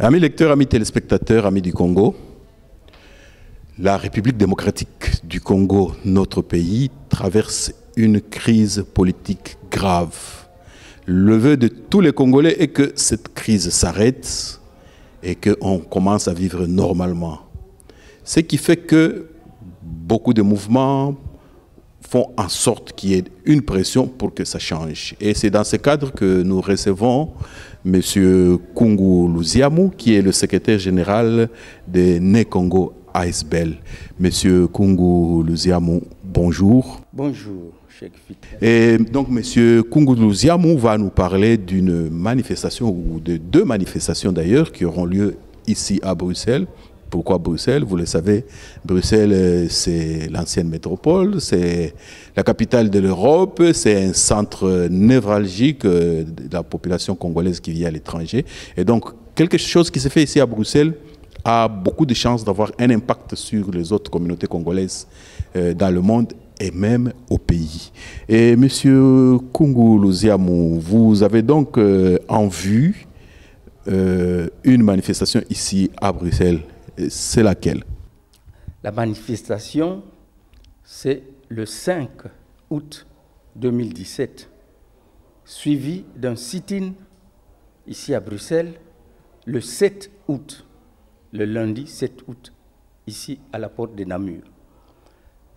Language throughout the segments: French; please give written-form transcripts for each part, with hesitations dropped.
Amis lecteurs, amis téléspectateurs, amis du Congo, la République démocratique du Congo, notre pays, traverse une crise politique grave. Le vœu de tous les Congolais est que cette crise s'arrête et qu'on commence à vivre normalement. Ce qui fait que beaucoup de mouvements font en sorte qu'il y ait une pression pour que ça change. Et c'est dans ce cadre que nous recevons M. Kungu Luziamou, qui est le secrétaire général de Né Congo ASBL. M. Kungu Luziamou, bonjour. Bonjour, Cheikh Fit. Et donc, M. Kungu Luziamou va nous parler d'une manifestation, ou de deux manifestations d'ailleurs, qui auront lieu ici à Bruxelles. Pourquoi Bruxelles? Vous le savez, Bruxelles, c'est l'ancienne métropole, c'est la capitale de l'Europe, c'est un centre névralgique de la population congolaise qui vit à l'étranger. Et donc, quelque chose qui se fait ici à Bruxelles a beaucoup de chances d'avoir un impact sur les autres communautés congolaises dans le monde et même au pays. Et M. Kungu Luziamou, vous avez donc en vue une manifestation ici à Bruxelles. C'est laquelle? La manifestation, c'est le 5 août 2017, suivi d'un sit-in ici à Bruxelles le 7 août, le lundi 7 août, ici à la porte de Namur.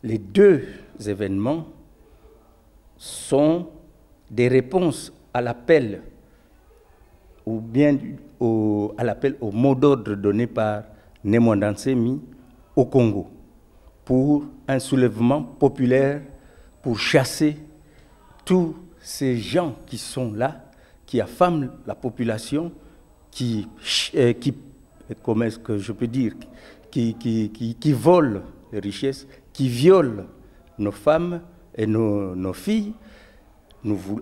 Les deux événements sont des réponses à l'appel ou bien à l'appel au mot d'ordre donné par Némanda Nsemi au Congo pour un soulèvement populaire, pour chasser tous ces gens qui sont là, qui affament la population, comment est-ce que je peux dire, qui volent les richesses, qui violent nos femmes et nos filles,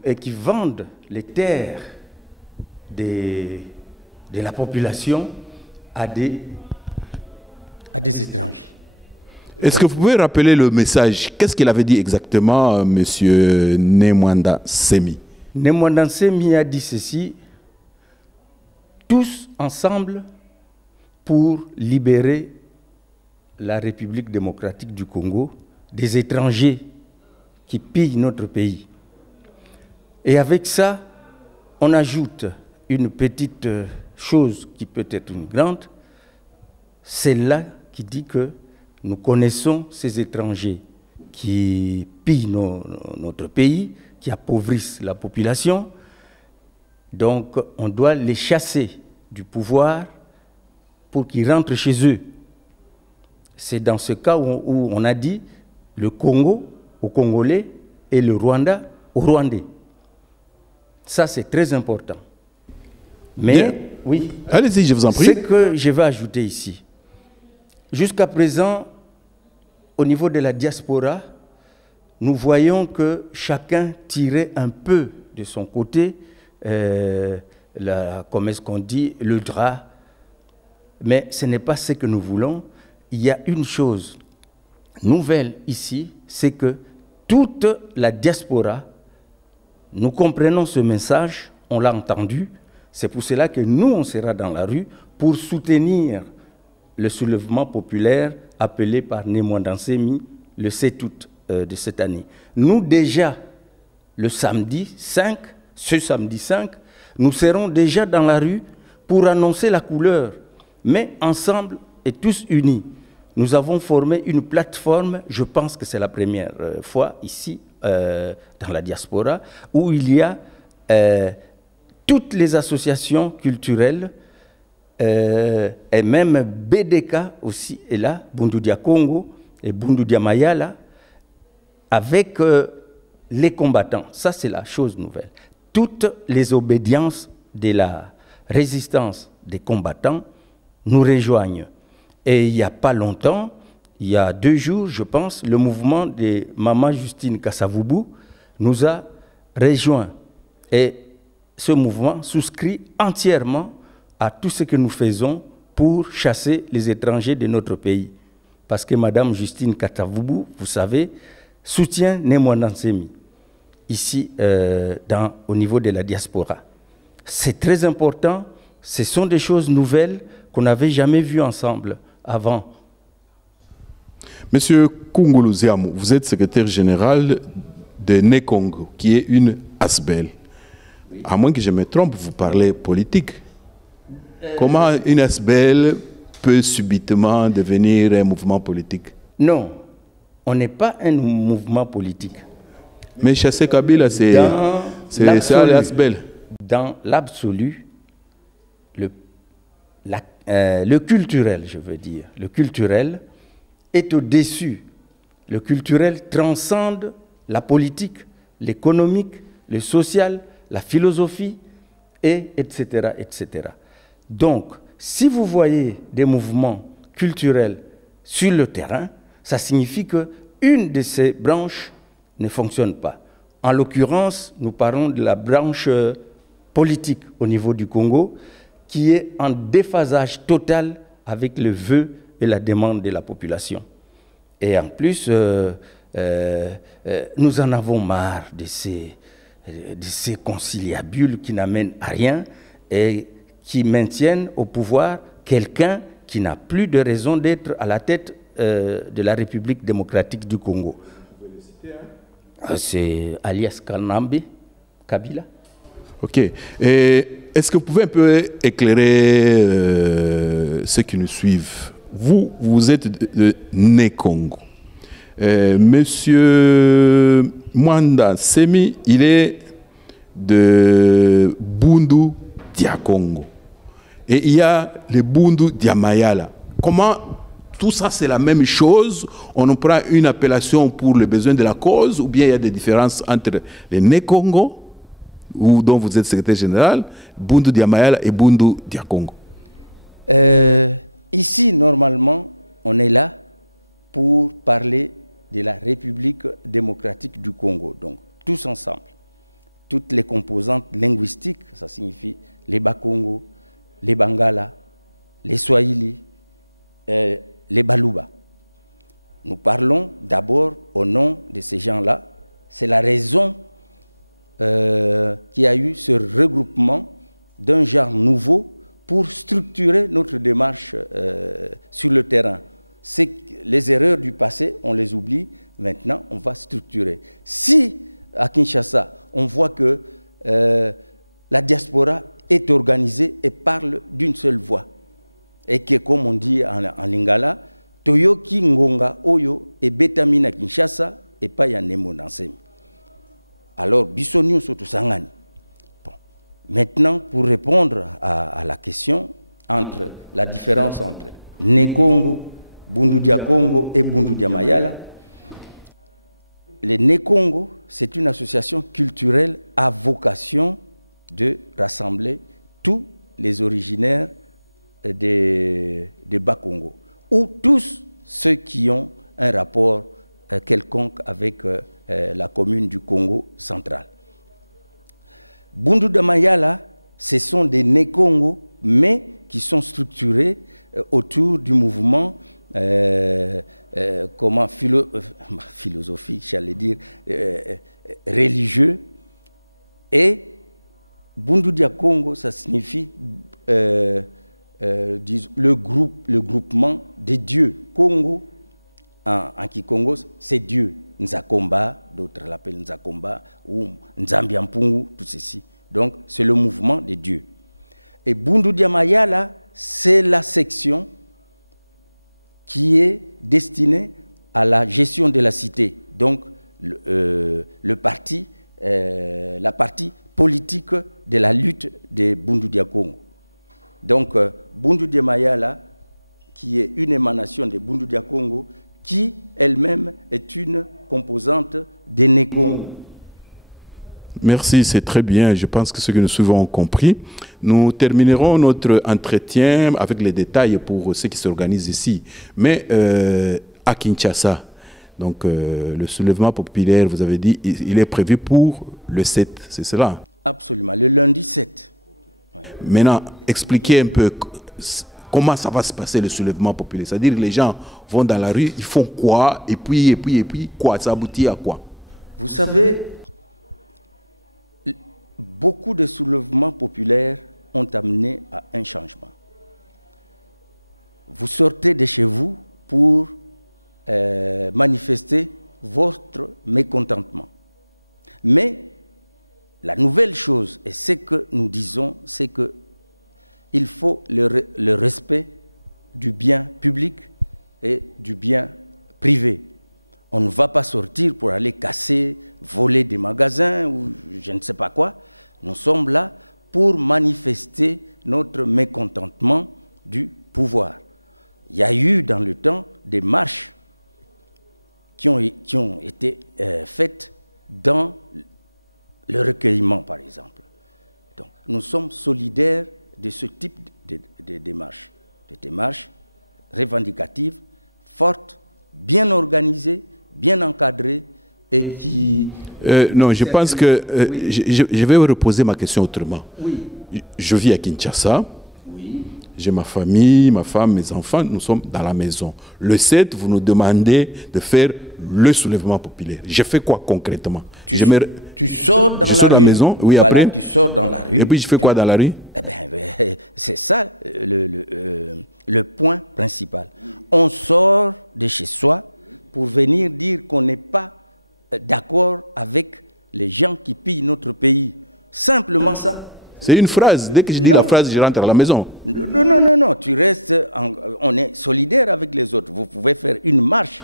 et qui vendent les terres de la population à des étrangers. Est-ce que vous pouvez rappeler le message? Qu'est-ce qu'il avait dit exactement, M. Némanda Nsemi? Némanda Nsemi a dit ceci: tous ensemble pour libérer la République démocratique du Congo des étrangers qui pillent notre pays. Et avec ça, on ajoute une petite chose qui peut être une grande, c'est là qui dit que nous connaissons ces étrangers qui pillent notre pays, qui appauvrissent la population. Donc, on doit les chasser du pouvoir pour qu'ils rentrent chez eux. C'est dans ce cas où on a dit le Congo aux Congolais et le Rwanda aux Rwandais. Ça, c'est très important. Mais, bien. Oui, allez-y, je vous en prie. Ce que je vais ajouter ici. Jusqu'à présent, au niveau de la diaspora, nous voyons que chacun tirait un peu de son côté, comment est-ce qu'on dit, le drap. Mais ce n'est pas ce que nous voulons. Il y a une chose nouvelle ici, c'est que toute la diaspora, nous comprenons ce message, on l'a entendu. C'est pour cela que nous, on sera dans la rue pour soutenir le soulèvement populaire appelé par Némanda Nsemi le 7 août de cette année. Nous, déjà, le samedi 5, nous serons déjà dans la rue pour annoncer la couleur. Mais ensemble et tous unis, nous avons formé une plateforme, je pense que c'est la première fois ici, dans la diaspora, où il y a toutes les associations culturelles, et même BDK aussi est là, Bundudia Congo et Bundudia Mayala, avec les combattants. Ça, c'est la chose nouvelle. Toutes les obédiences de la résistance des combattants nous rejoignent. Et il n'y a pas longtemps, il y a 2 jours, je pense, le mouvement de Maman Justine Kassavubu nous a rejoints. Et ce mouvement souscrit entièrement à tout ce que nous faisons pour chasser les étrangers de notre pays. Parce que Mme Justine Kassavubu, vous savez, soutient Némanda Nsemi, ici au niveau de la diaspora. C'est très important ce sont des choses nouvelles qu'on n'avait jamais vues ensemble avant. Monsieur Kungulu Ziamou, vous êtes secrétaire général de Nekongo, qui est une ASBEL. Oui. À moins que je me trompe, vous parlez politique. Comment une ASBEL peut subitement devenir un mouvement politique? Non, on n'est pas un mouvement politique. Mais Chassé Kabila, c'est l'ASBEL. Dans l'absolu, le culturel, je veux dire, le culturel est au-dessus. Le culturel transcende la politique, l'économique, le social, la philosophie, etc., etc. Donc, si vous voyez des mouvements culturels sur le terrain, ça signifie qu'une de ces branches ne fonctionne pas. En l'occurrence, nous parlons de la branche politique au niveau du Congo, qui est en déphasage total avec le vœu et la demande de la population. Et en plus, nous en avons marre de ces conciliabules qui n'amènent à rien et qui maintiennent au pouvoir quelqu'un qui n'a plus de raison d'être à la tête de la République démocratique du Congo. C'est alias Kanambe Kabila. Ok. Est-ce que vous pouvez un peu éclairer ceux qui nous suivent? Vous êtes de Nekongo. Monsieur Mwanda Semi, il est de Bundu Diakongo. Et il y a le Bundu Diamayala. Comment tout ça c'est la même chose? On prend une appellation pour le besoin de la cause, ou bien il y a des différences entre les Nekongo, dont vous êtes secrétaire général, Bundu Diamayala et Bundu Diakongo? Ici, normalement, on est là pour parler de la République démocratique du Congo. Donc, tous ensemble. Toutes les composantes linguistiques, ça signifie les Bakongo, les Bangala, les Swahili, les Baluba. Nous parlons d'abord au nom de ces gens-là. C'est la raison qui a eu ce regroupement d'un genre nouveau pour structurer notre démarche sur le terrain. Les erreurs du passé, on les oublie, maintenant on va structurer. Si à Kinshasa, on voit que la diaspora est organisée et parle d'une seule voix, et que comme on dit en lingala, Toyoki Ngonga Oyo et Betamina Kinshasa et pas Yanemo Nansemi. Alors, Bissonio Sotosangani. Maintenant, pour répondre à la question entre la différence entre Nekongo, Bundu Diakongo et Bundu Diamayala, les Nekongo, c'est une association culturelle à vocation de rassembler tous les originaires de Bas-Congo, ou tous ceux qui ont un rapport quelconque avec la commune du Congo central. Bundu Diamayala, ce sont des Nekongo, mais qui sont structurés autour du mouvement philosophie, j'allais dire, religieux. Et Bundu Diakongo, ça signifie le groupement des dieux. Congo, en Kikongo, c'est Dieu. Nzakomba, d'autres l'appellent Nzakomba, ou Nzambiampungu, tout ceci. Donc, c'est le mouvement des dieux. Et Bundu Diamayala, c'est la section qui est destinée à la gestion de la cité. Donc, la partie politique de la lutte de Bundu Diakongo. Donc, Bundu Diamayala, qui est une émanation de Bundu Diakongo, qui elle-même est une composante des Nekongo. Merci, c'est très bien. Je pense que ceux que nous suivons ont compris. Nous terminerons notre entretien avec les détails pour ceux qui s'organisent ici. Mais à Kinshasa, donc le soulèvement populaire, vous avez dit, il est prévu pour le 7, c'est cela? Absolument, le lundi 7. Ouais. Maintenant, expliquez un peu comment ça va se passer le soulèvement populaire. C'est-à-dire que les gens vont dans la rue, ils font quoi, et puis quoi, ça aboutit à quoi? Vous savez, beaucoup de soulèvements populaires ont amené à un changement. Vous sortez de chez vous pour manifester votre mécontentement. Mais la nouvelle chose, et ce que nous disons, c'est qu'il faut le respect du bien public et du bien privé. On ne va pas sortir pour aller casser, voler des magasins ou je ne sais pas quoi. Nous sommes là pour manifester notre mécontentement du pouvoir. Il y a eu dans le temps des marches qui ont été faites dans le recueillement, par exemple. Donc, nous sommes solidaires de ce type de démarches. Des démarches revendicatives, fortes, bien organisées, bien encadrées et qui... non, je pense que je vais reposer ma question autrement. Oui. Je vis à Kinshasa. Oui. J'ai ma famille, ma femme, mes enfants, nous sommes dans la maison. Le 7, vous nous demandez de faire le soulèvement populaire. Je fais quoi concrètement? Tu sors dans la rue. Maison, oui, voilà, après. Tu sors dans la rue. Et puis je fais quoi dans la rue? Eh bien, c'est ça le point principal. On sort de chez soi pour venir dire qu'on n'est pas d'accord avec les gens qui pillent notre pays. Simplement ça. C'est une phrase. Dès que je dis la phrase, je rentre à la maison. Non. Tu restes. On est solidaire avec les autres. Vous pouvez faire une marche.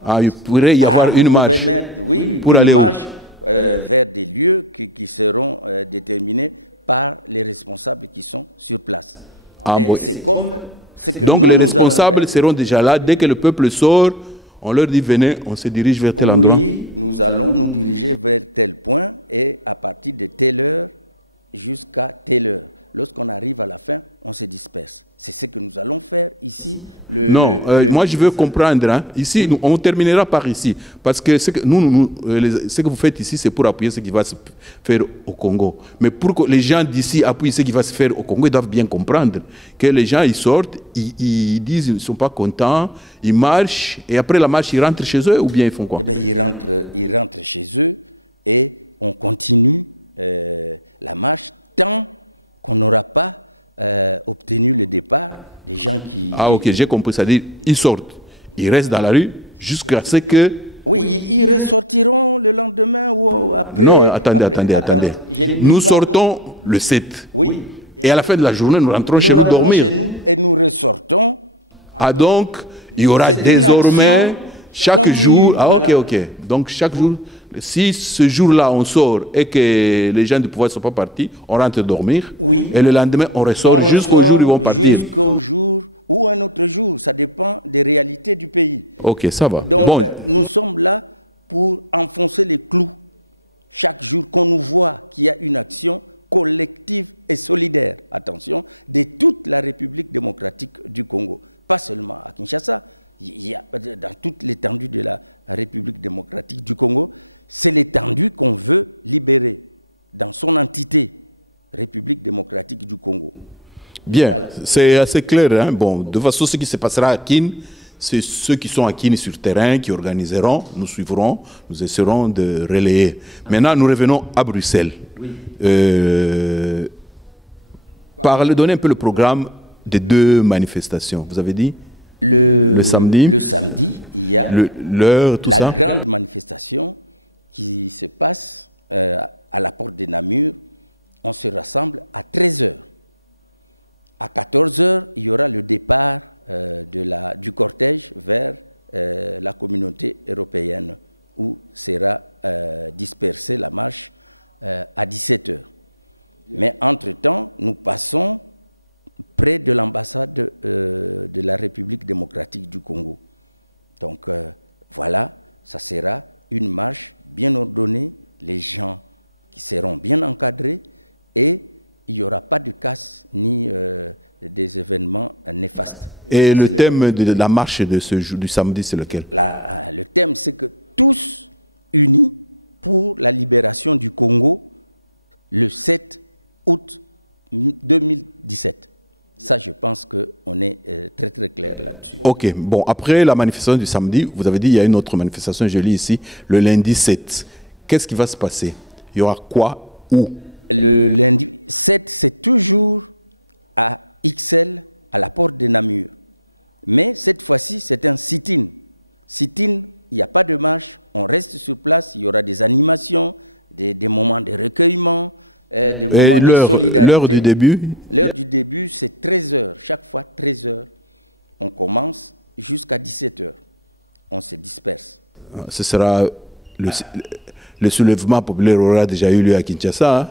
Ah, il pourrait y avoir une marche. Oui, pour une aller marche vers des lieux qui seront déterminés par les responsables qui sont sur place. Ah, bon. C'est comme ce que donc nous, les nous responsables seront déjà là. Dès que le peuple sort, on leur dit venez, on se dirige vers tel endroit. Oui, nous allons nous diriger vers tel point et à partir de telle heure jusqu'à telle heure. Lorsqu'on arrive à la fin, on se disperse. C'est ce que nous allons faire ici. Moi je veux comprendre. Hein. Ici, on terminera par ici. Parce que ce que, ce que vous faites ici, c'est pour appuyer ce qui va se faire au Congo. Mais pour que les gens d'ici appuient ce qui va se faire au Congo, ils doivent bien comprendre que les gens, ils sortent, ils disent qu'ils ne sont pas contents, ils marchent, et après la marche, ils rentrent chez eux, ou bien ils font quoi? Eh bien, ils rentrent chez eux et on continue la marche tant qu'on n'aura pas obtenu le départ des gens qui... Ah ok, j'ai compris, c'est-à-dire ils sortent, ils restent dans la rue jusqu'à ce que... Oui, ils ressortiront le lendemain ou après... Non, attendez. Nous sortons le 7. Oui. Et à la fin de la journée, nous rentrons chez nous dormir. Chez nous et nous ressortons. Ah donc, il y aura désormais chaque jour... Ah voilà. Ok. Donc chaque jour... Si ce jour-là, on sort et que les gens du pouvoir ne sont pas partis, on rentre dormir. Oui. Et le lendemain, on ressort jusqu'au jour où ils vont partir. Jusqu'au jour ou un autre jour. Ça dépend des réalités du pays. Ok, ça va. Donc, nous sommes là pour enfoncer les clous. Chaque jour qu'on nous voit qu'il y a une action collective et solidaire, attention, de toute la République démocratique du Congo. Pas seulement à Kinshasa. Il y a, dans toute l'étendue de la République démocratique du Congo, c'est l'étendue qu'on veut libérer dans son entité, République démocratique du Congo. Bien, voilà. C'est assez clair. Hein? Bon, de toute façon, ce qui se passera à Kin, c'est ceux qui sont à Kin sur terrain qui organiseront, nous suivrons, nous essaierons de relayer. Maintenant, nous revenons à Bruxelles. Oui. Donnez un peu le programme des deux manifestations. Vous avez dit le samedi. Le samedi, il y a la grande manifestation qui se passe à la porte de Namur. On se rassemble à 13h. À 14h, il y aura le départ du cortège vers la communauté européenne où sera dispersée la marche à 17h. Mais entre-temps, nous passons près de l'ambassade de la République démocratique du Congo. Donc voilà, ça sera une marche bien ordonnée, les gens qui seront bien encadrés et il n'y aura pas de casse ni des événements néfastes. Et le thème de la marche de ce jour, du samedi, c'est lequel? Le thème, c'est que tous unis pour la libération du Congo le 7 août 2017. Ça, je pense qu'on est très très clair là-dessus. Ok, bon, après la manifestation du samedi, vous avez dit qu'il y a une autre manifestation, je lis ici, le lundi 7. Qu'est-ce qui va se passer? Il y aura quoi? Où? Le lundi 7, c'est toujours à XL, à la porte de Namur. Mais cette fois-ci, c'est un sit-in. Sit-in, il n'y a pas de marche, on reste sur place, il y aura des animations, des moments de recueillement, des moments de solidarité. L'heure du début? L'heure du début, c'est 13h. Chaque fois, 13h. On commence jusqu'à 17h. On se disperse. Ce sera... Le soulèvement populaire aura déjà eu lieu à Kinshasa, hein?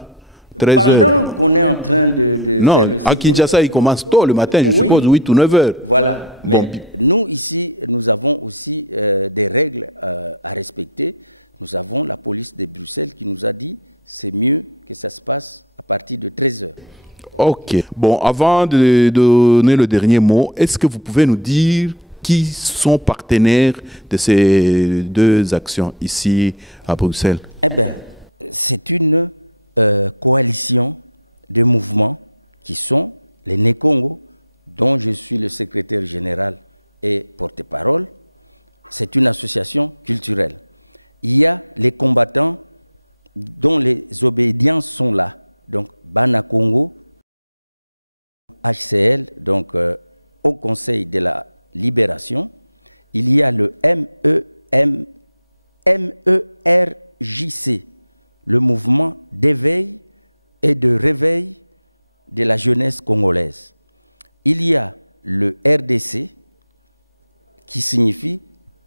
13 Pendant qu'on est en train de non, faire le à Kinshasa, il commence tôt le matin, je suppose, 8 ou 9 heures. Voilà. Mais nous, ici, nous avons aussi des règles à respecter. Nous avons la police de Bruxelles qui nous a dit c'est mieux que ça se passe à partir de 13 heures. Ok. Bon, avant de donner le dernier mot, est-ce que vous pouvez nous dire qui sont partenaires de ces deux actions ici à Bruxelles? Eh bien, c'est une coalition de mouvements qui sont les Né-Congo, dont je suis le secrétaire général et porte-parole. C'est une association culturelle. Il y a les combattants dont les obédiences sont là. Donc, Bana Congo, HCL, donc au Conseil de la Libération. Il y a le MERJC, le mouvement d'éveil et de réveil de la jeunesse congolaise. Il y a le RDC, qui signifie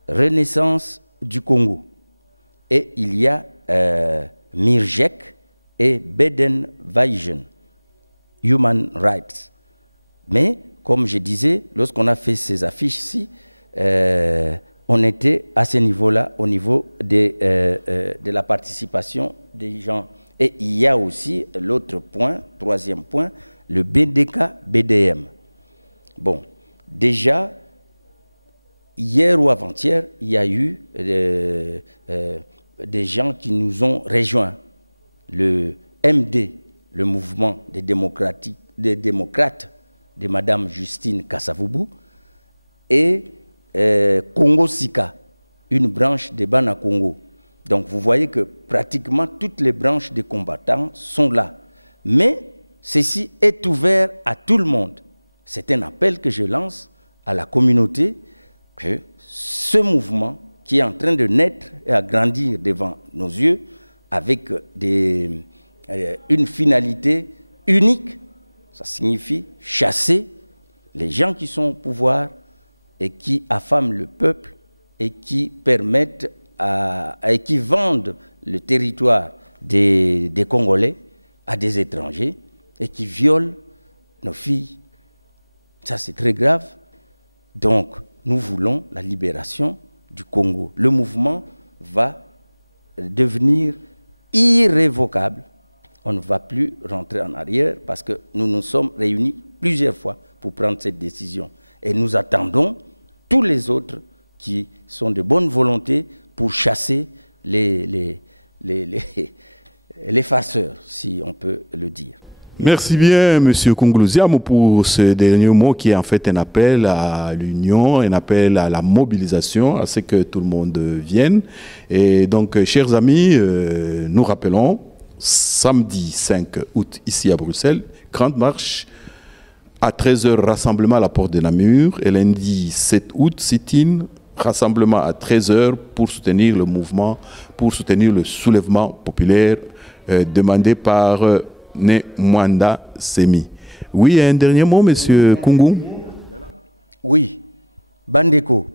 Renaissance du Congo. Et il y a Mirjek et Bedenweijen, Human Rights. Mais, comme je disais, lorsqu'on a fait ces affiches-ci, on était à ce niveau-là, au niveau de la participation des gens. Et il y a aussi l'autre point, troisième point, le BDK-BDM. Bon, déjà, hier ou avant-hier, il y a eu des gens qui nous ont rejoints. Le MD, le mouvement des démocrates de Mme Justine Kassavubu, et Congo Sika, une branche de Bana Congo. Donc vous voyez que pratiquement toutes les branches des combattants sont là. Mais ceci est ouvert à tout le monde. C'est un appel que je lance à la communauté, que ce mouvement qui est en train de naître et à grandir devant nos yeux, avec une finalité unique, ça signifie chasser les gens qui sont au pouvoir et qui affament le peuple et qui permettent et qui vendent le territoire des Congolais à des étrangers et qui violent nos filles. Ça, c'est très grave. Donc, nous voulons la libération du Congo. Le mouvement va devenir irrévocable. On ne va plus rentrer en arrière parce que nous nous sommes réunis plusieurs fois pour prendre cette décision. Et nous attendons tous les autres qui sont de bonne volonté pour chasser les farceurs, si on peut le dire. Merci bien, M. Kunguluziamu, pour ce dernier mot qui est en fait un appel à l'union, un appel à la mobilisation, à ce que tout le monde vienne. Et donc, chers amis, nous rappelons, samedi 5 août, ici à Bruxelles, grande marche, à 13h, rassemblement à la porte de Namur, et lundi 7 août, sit-in, rassemblement à 13h pour soutenir le mouvement, pour soutenir le soulèvement populaire demandé par Né Mwanda Semi. Oui, un dernier mot, M. Kungu? Oui, Bandeko,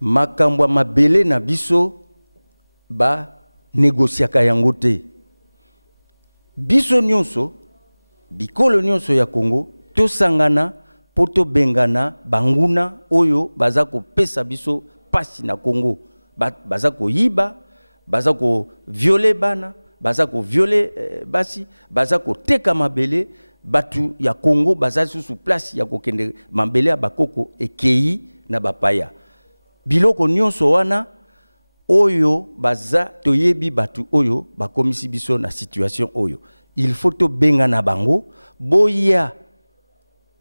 makambo mabele na biso ba négociaka yango te. Biso nyonso, bikolo nyonso ya Congo, to sangana, poto bengana, banguna, oyo, bazako pesa biso pasi na Congo. Bazako yiba, bazako viole bana, bazako viole basi, bazako teka mabele, batu ya Congo, bazasu sous place ya kokende mabele ya bakoko, ekei na bapaya. Biloko nyonso wana, oyo baza toyebi batu oyo bakomisi biso na situation oyo. Il faut to benga na bango boya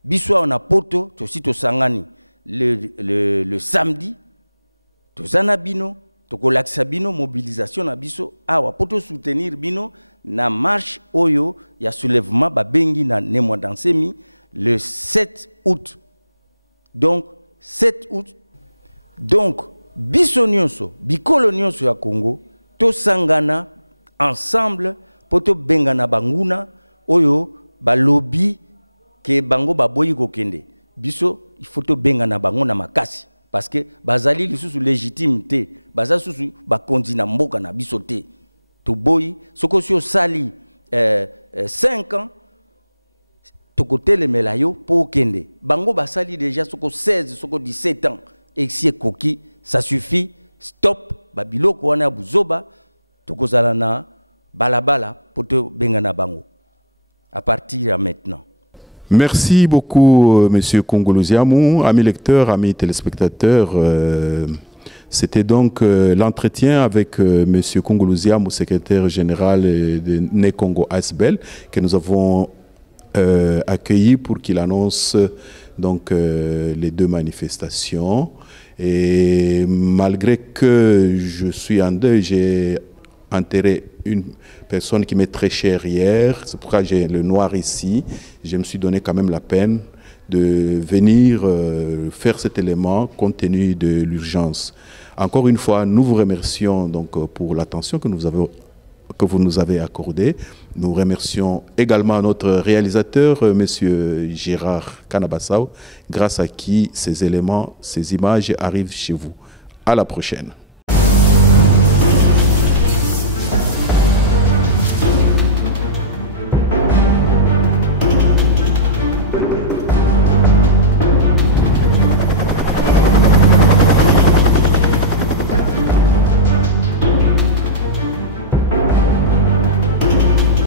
biso na poto to sito sangani le samedi to zanabino tokolakisa bino mobilisation na biso awa poto soutenir bino na marche oyo ya soulèvement babengi na Nemwa Dansemi le 7 août. Donc 7 août. Donc biso nyonso bikolo nyonso ya Congo to sangana ensemble poto bengana banguna oyo balobi ke bango baboyi kokende. Biso il faut to bengana bango na makasi parce que bazali lisusu légitimité baza susu bakonzi na mboka na biso te. To boyi soko sio sali 5 ans to côté le melayo po kende. Bango basali déjà soko 16 soko 17 ans et si koki ça suffit stop babiloko wana buzoba to kozala na balabala poto bengana bango à partir de maintenant. Merci beaucoup, Monsieur Kongolo Ziamou, amis lecteurs, amis téléspectateurs. C'était donc l'entretien avec Monsieur Kongolo Ziamou, secrétaire général de Né-Congo ASBEL, que nous avons accueilli pour qu'il annonce donc les 2 manifestations. Et malgré que je suis en deuil, j'ai enterré une personne qui m'est très chère hier, c'est pourquoi j'ai le noir ici. Je me suis donné quand même la peine de venir faire cet élément compte tenu de l'urgence. Encore une fois, nous vous remercions donc pour l'attention que vous nous avez accordée. Nous remercions également notre réalisateur, Monsieur Gérard Kanabassao, grâce à qui ces éléments, ces images arrivent chez vous. À la prochaine.